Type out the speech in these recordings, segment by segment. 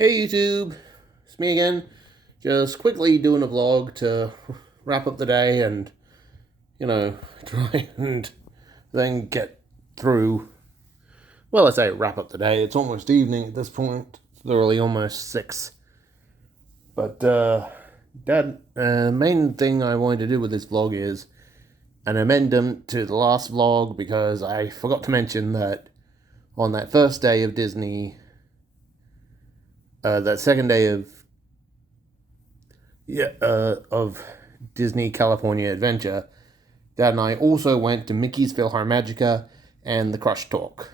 Hey YouTube, it's me again. Just quickly doing a vlog to wrap up the day and, try and then get through. Well, I say wrap up the day. It's almost evening at this point. It's literally almost 6. But, main thing I wanted to do with this vlog is an amendment to the last vlog because I forgot to mention that on that first day of Disney, that second day of Disney California Adventure, Dad and I also went to Mickey's PhilharMagica and the Crush Talk.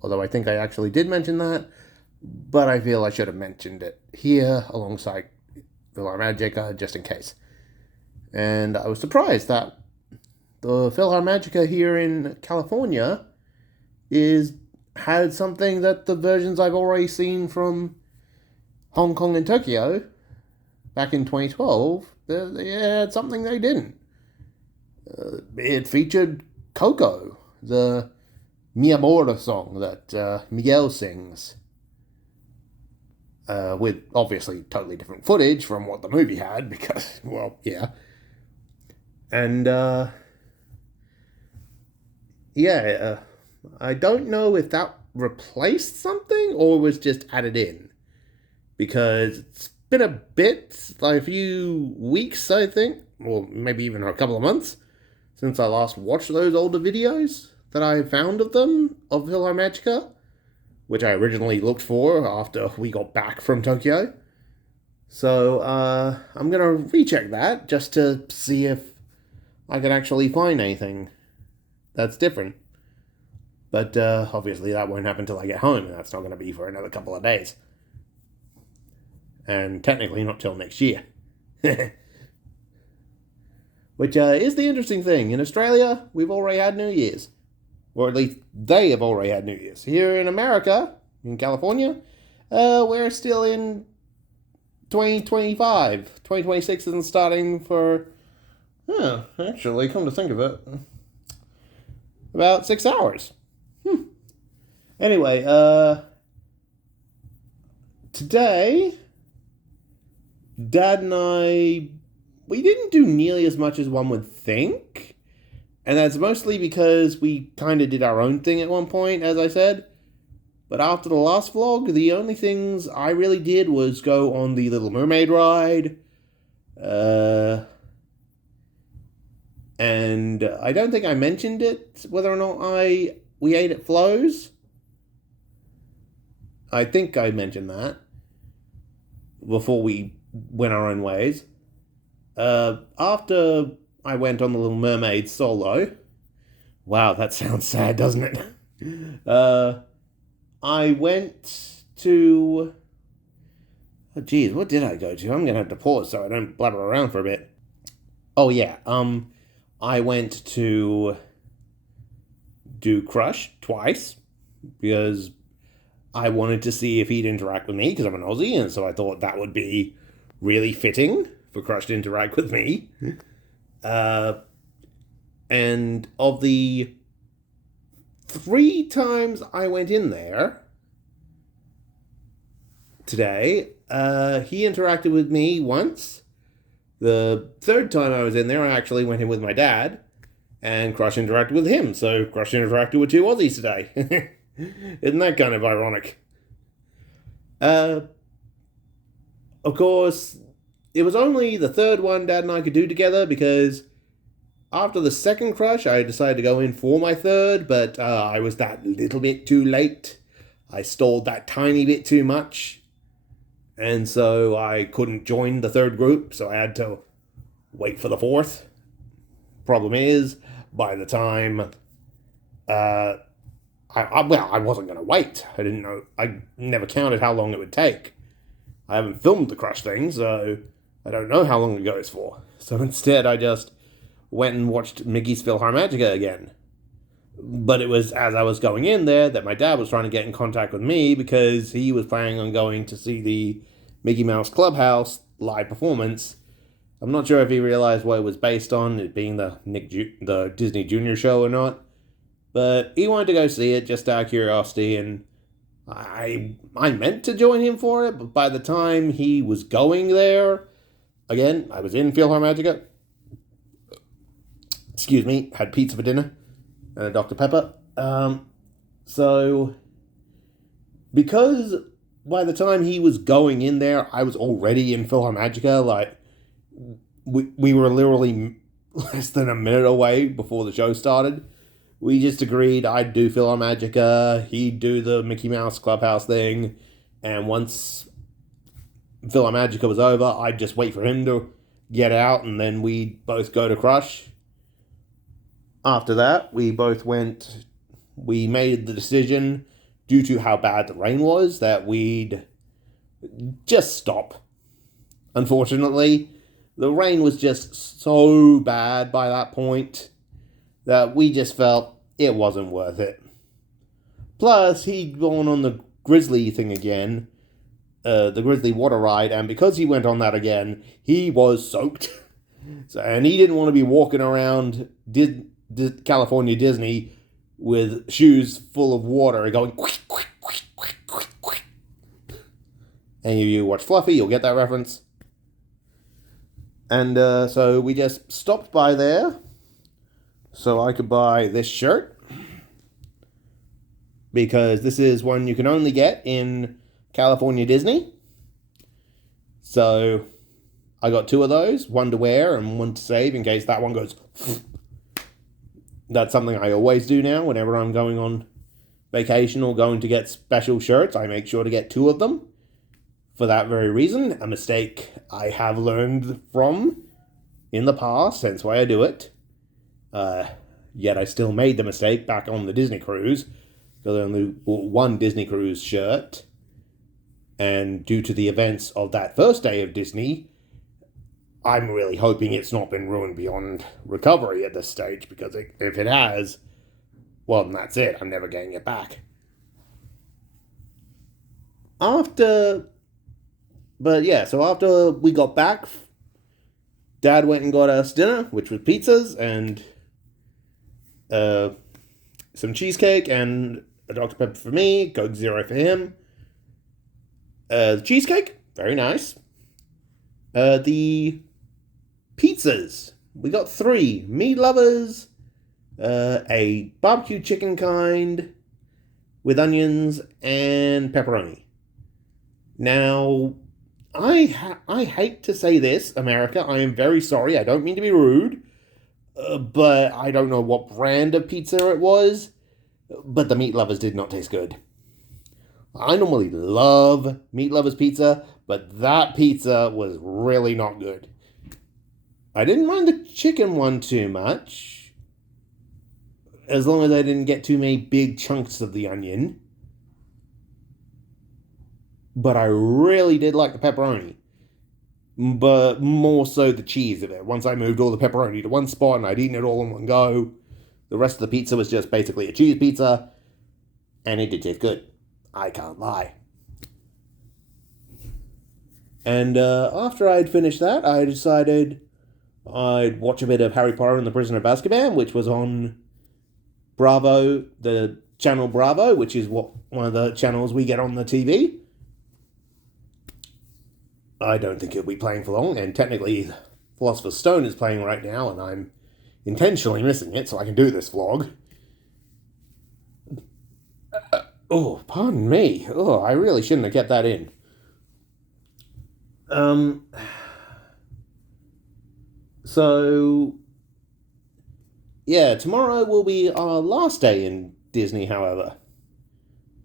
Although I think I actually did mention that, but I feel I should have mentioned it here alongside PhilharMagica just in case. And I was surprised that the PhilharMagica here in California had something that the versions I've already seen from Hong Kong and Tokyo back in 2012, they had something they didn't. It featured Coco, the Mi Amor song that Miguel sings, with obviously totally different footage from what the movie had, because, well, yeah. And, I don't know if that replaced something or was just added in. Because it's been a few weeks, I think, or maybe even a couple of months, since I last watched those older videos that I found of them, of PhilharMagica, which I originally looked for after we got back from Tokyo. So, I'm going to recheck that just to see if I can actually find anything that's different. But, obviously that won't happen until I get home, and that's not going to be for another couple of days. And technically not till next year. Which is the interesting thing. In Australia, we've already had New Year's. Or at least they have already had New Year's. Here in America, in California, we're still in 2025. 2026 isn't starting for, actually, come to think of it, about 6 hours. Anyway, today, Dad and I, we didn't do nearly as much as one would think. And that's mostly because we kind of did our own thing at one point, as I said. But after the last vlog, the only things I really did was go on the Little Mermaid ride. And I don't think I mentioned it, whether or not we ate at Flo's. I think I mentioned that before we went our own ways. After I went on the Little Mermaid solo, wow, that sounds sad, doesn't it? I went to, what did I go to? I'm gonna have to pause so I don't blabber around for a bit. Oh yeah, I went to do Crush twice because I wanted to see if he'd interact with me because I'm an Aussie, and so I thought that would be really fitting for Crush to interact with me. And of the 3 times I went in there today, he interacted with me once. The 3rd time I was in there, I actually went in with my dad, and Crush interacted with him, so Crush interacted with 2 Aussies today. Isn't that kind of ironic? Of course, it was only the 3rd one Dad and I could do together because after the 2nd Crush, I decided to go in for my 3rd, but I was that little bit too late. I stalled that tiny bit too much, and so I couldn't join the 3rd group, so I had to wait for the 4th. Problem is, by the time I wasn't going to wait. I didn't know. I never counted how long it would take. I haven't filmed the Crush thing, so I don't know how long it goes for. So instead, I just went and watched Mickey's PhilharMagica again. But it was as I was going in there that my dad was trying to get in contact with me because he was planning on going to see the Mickey Mouse Clubhouse live performance. I'm not sure if he realized what it was based on, it being the Disney Junior show or not. But he wanted to go see it just out of curiosity, and I meant to join him for it, but by the time he was going there, again, I was in PhilharMagica. Excuse me, had pizza for dinner and a Dr. Pepper. So because by the time he was going in there, I was already in PhilharMagica. Like we were literally less than a minute away before the show started. We just agreed I'd do PhilharMagica, he'd do the Mickey Mouse Clubhouse thing, and once PhilharMagica was over, I'd just wait for him to get out, and then we'd both go to Crush. After that, we made the decision, due to how bad the rain was, that we'd just stop. Unfortunately, the rain was just so bad by that point that we just felt it wasn't worth it. Plus, he'd gone on the Grizzly thing again, the Grizzly water ride, and because he went on that again, he was soaked. And he didn't want to be walking around California Disney with shoes full of water going quick, quick, quick, quick, quick, quick. Any of you watch Fluffy, you'll get that reference. And so we just stopped by there so I could buy this shirt, because this is one you can only get in California Disney. So I got two of those, one to wear and one to save in case that one goes. That's something I always do now whenever I'm going on vacation or going to get special shirts. I make sure to get two of them for that very reason. A mistake I have learned from in the past, hence why I do it. Yet I still made the mistake back on the Disney cruise, because I only bought one Disney cruise shirt. And due to the events of that first day of Disney, I'm really hoping it's not been ruined beyond recovery at this stage, because if it has, well, then that's it. I'm never getting it back. So after we got back, Dad went and got us dinner, which was pizzas and some cheesecake and a Dr. Pepper for me, Coke Zero for him. The cheesecake, very nice. The pizzas, we got 3 meat lovers, a barbecue chicken kind with onions, and pepperoni. Now, I hate to say this, America, I am very sorry, I don't mean to be rude, but I don't know what brand of pizza it was, but the meat lovers did not taste good. I normally love meat lovers pizza, but that pizza was really not good. I didn't mind the chicken one too much, as long as I didn't get too many big chunks of the onion. But I really did like the pepperoni, but more so the cheese of it. Once I moved all the pepperoni to one spot and I'd eaten it all in one go, the rest of the pizza was just basically a cheese pizza, and it did taste good. I can't lie. And after I'd finished that, I decided I'd watch a bit of Harry Potter and the Prisoner of Azkaban, which was on Bravo, the channel Bravo, which is one of the channels we get on the TV. I don't think it'll be playing for long, and technically Philosopher's Stone is playing right now, and I'm intentionally missing it so I can do this vlog. Oh, pardon me. Oh, I really shouldn't have kept that in. So, yeah, tomorrow will be our last day in Disney, however.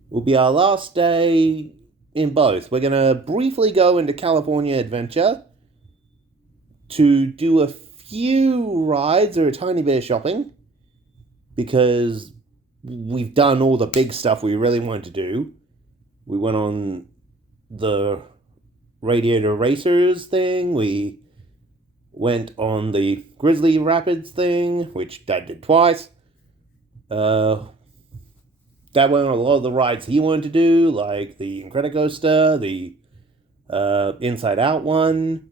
Will be our last day in both. We're going to briefly go into California Adventure to do a few rides or a tiny bit of shopping, because we've done all the big stuff we really wanted to do. We went on the Radiator Racers thing. We went on the Grizzly Rapids thing, which Dad did twice. Dad went on a lot of the rides he wanted to do, like the Incredicoaster, the Inside Out one.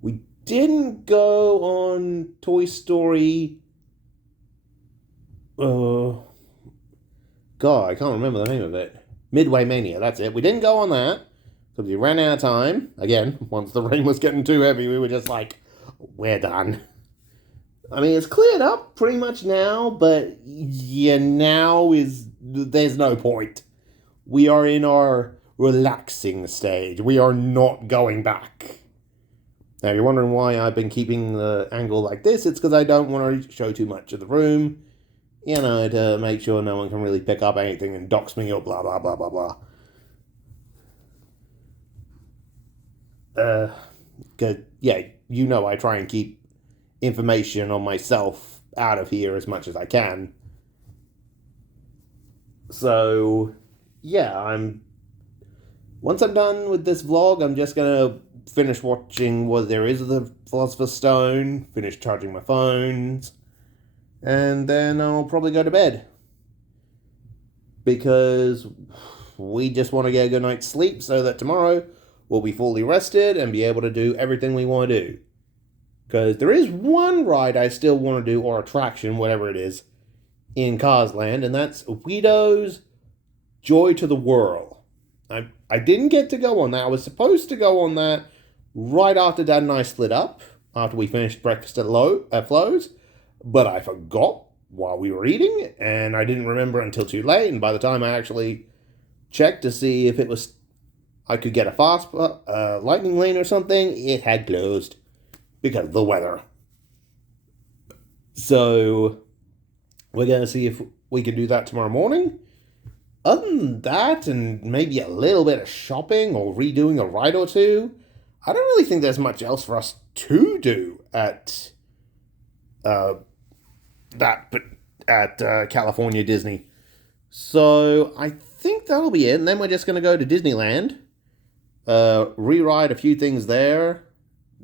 We didn't go on Toy Story, because God, I can't remember the name of it. Midway Mania, that's it. We didn't go on that because we ran out of time. Again, once the rain was getting too heavy, we were just like, we're done. I mean, it's cleared up pretty much now, but yeah, there's no point. We are in our relaxing stage. We are not going back. Now, you're wondering why I've been keeping the angle like this. It's because I don't want to show too much of the room, to make sure no one can really pick up anything and dox me or blah, blah, blah, blah, blah. Because, I try and keep information on myself out of here as much as I can. So, once I'm done with this vlog, I'm just gonna finish watching what there is of the Philosopher's Stone, finish charging my phones, and then I'll probably go to bed. Because we just want to get a good night's sleep so that tomorrow we'll be fully rested and be able to do everything we want to do. Because there is one ride I still want to do, or attraction, whatever it is, in Cars Land, and that's Guido's Joy to the Whirl. I didn't get to go on that. I was supposed to go on that right after Dad and I split up, after we finished breakfast at Flo's, but I forgot while we were eating, and I didn't remember until too late, and by the time I actually checked to see if I could get a fast lightning lane or something, it had closed because of the weather. So we're going to see if we can do that tomorrow morning. Other than that, and maybe a little bit of shopping or redoing a ride or two, I don't really think there's much else for us to do at California Disney. So I think that'll be it. And then we're just going to go to Disneyland, re-ride a few things there,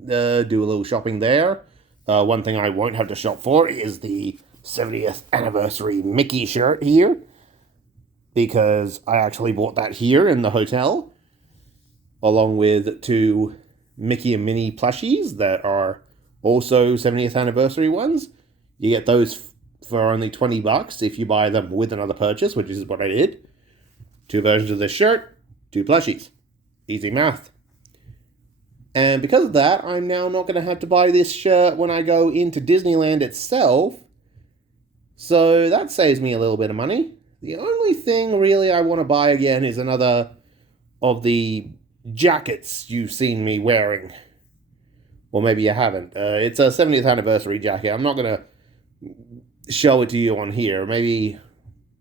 do a little shopping there. One thing I won't have to shop for is the 70th anniversary Mickey shirt here, because I actually bought that here in the hotel, along with 2 Mickey and Minnie plushies that are also 70th anniversary ones. You get those for only $20 if you buy them with another purchase, which is what I did. 2 versions of this shirt, 2 plushies. Easy math. And because of that, I'm now not going to have to buy this shirt when I go into Disneyland itself. So that saves me a little bit of money. The only thing really I want to buy again is another of the jackets you've seen me wearing. Or maybe you haven't. It's a 70th anniversary jacket. I'm not going to show it to you on here. Maybe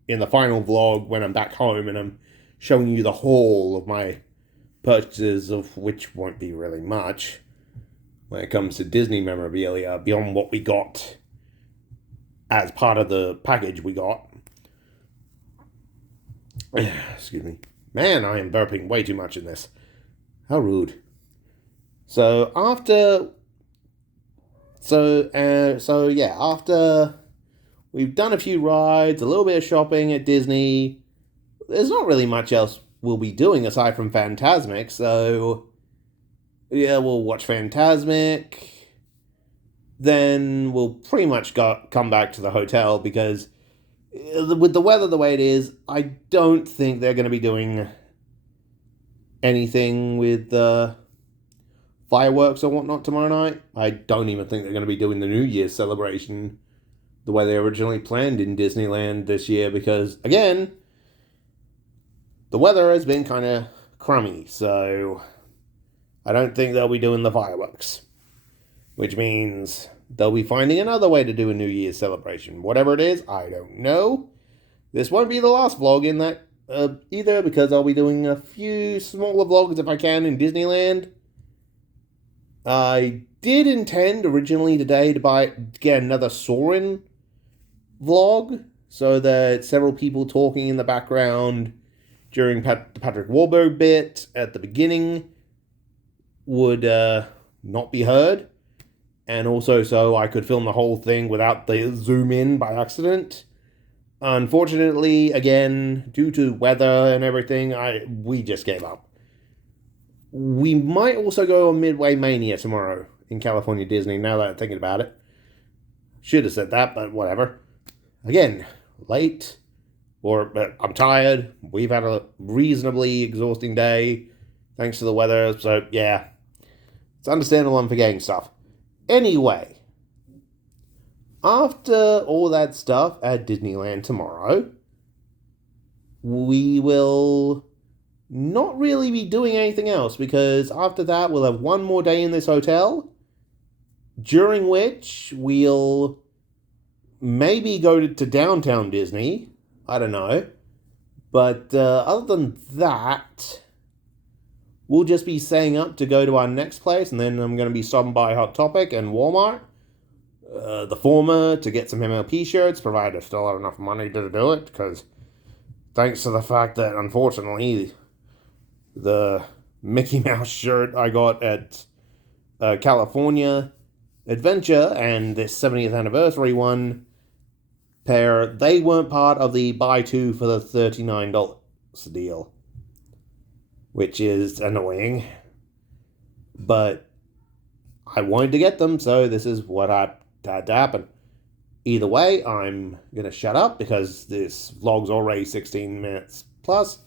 in the final vlog when I'm back home and I'm showing you the whole of my purchases, of which won't be really much when it comes to Disney memorabilia beyond what we got as part of the package we got. Excuse me. Man, I am burping way too much in this. How rude. So after we've done a few rides, a little bit of shopping at Disney, there's not really much else we'll be doing aside from Fantasmic. So yeah, we'll watch Fantasmic. Then we'll pretty much come back to the hotel, because with the weather the way it is, I don't think they're going to be doing anything with fireworks or whatnot tomorrow night. I don't even think they're going to be doing the New Year's celebration the way they originally planned in Disneyland this year, because, again, the weather has been kind of crummy, so I don't think they'll be doing the fireworks. Which means they'll be finding another way to do a New Year's celebration. Whatever it is, I don't know. This won't be the last vlog in that either, because I'll be doing a few smaller vlogs if I can in Disneyland. I did intend originally today to get another Soarin' vlog, so that several people talking in the background during the Patrick Warburg bit at the beginning would not be heard. And also so I could film the whole thing without the zoom in by accident. Unfortunately, again, due to weather and everything, we just gave up. We might also go on Midway Mania tomorrow in California Disney, now that I'm thinking about it. Should have said that, but whatever. Again, late, I'm tired. We've had a reasonably exhausting day, thanks to the weather. So, yeah, it's understandable I'm forgetting stuff. Anyway, after all that stuff at Disneyland tomorrow, we will not really be doing anything else because after that we'll have one more day in this hotel, during which we'll maybe go to downtown Disney. I don't know. But other than that, we'll just be setting up to go to our next place, and then I'm going to be stopping by Hot Topic and Walmart. The former to get some MLP shirts, provided I still have enough money to do it, because thanks to the fact that, unfortunately, the Mickey Mouse shirt I got at California Adventure and this 70th anniversary one pair, they weren't part of the buy two for the $39 deal, which is annoying. But I wanted to get them, so this is what had to happen. Either way, I'm going to shut up because this vlog's already 16 minutes plus.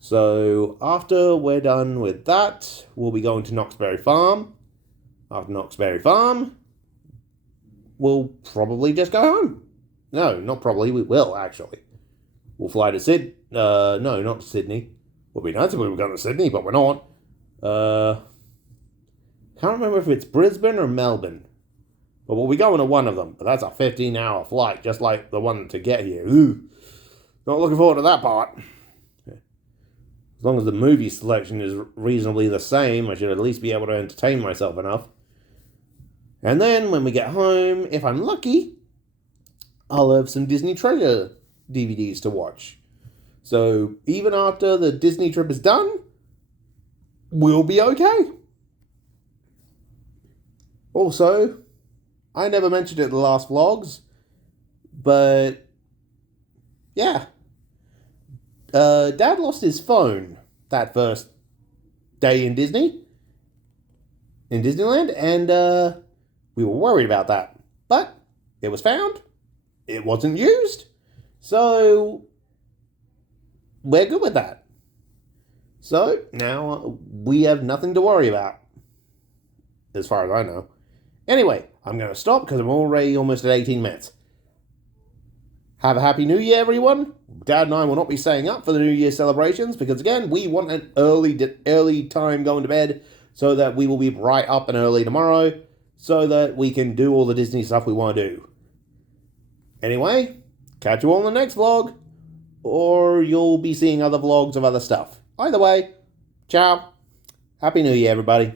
So after we're done with that, we'll be going to Knoxberry Farm. After Knoxberry Farm, we'll probably just go home. No, not probably, we will actually. We'll fly to no, not to Sydney. Would be nice if we were going to Sydney, but we're not. Can't remember if it's Brisbane or Melbourne. But we'll be going to one of them. But that's a 15-hour flight, just like the one to get here. Ooh, not looking forward to that part. As long as the movie selection is reasonably the same, I should at least be able to entertain myself enough. And then, when we get home, if I'm lucky, I'll have some Disney Treasure DVDs to watch. So, even after the Disney trip is done, we'll be okay. Also, I never mentioned it in the last vlogs, but yeah. Dad lost his phone that first day in Disneyland, and we were worried about that. But it was found, it wasn't used, so we're good with that. So now we have nothing to worry about, as far as I know. Anyway, I'm going to stop because I'm already almost at 18 minutes. Have a happy New Year, everyone. Dad and I will not be staying up for the New Year celebrations because, again, we want an early time going to bed so that we will be bright up and early tomorrow so that we can do all the Disney stuff we want to do. Anyway, catch you all in the next vlog, or you'll be seeing other vlogs of other stuff. Either way, ciao. Happy New Year, everybody.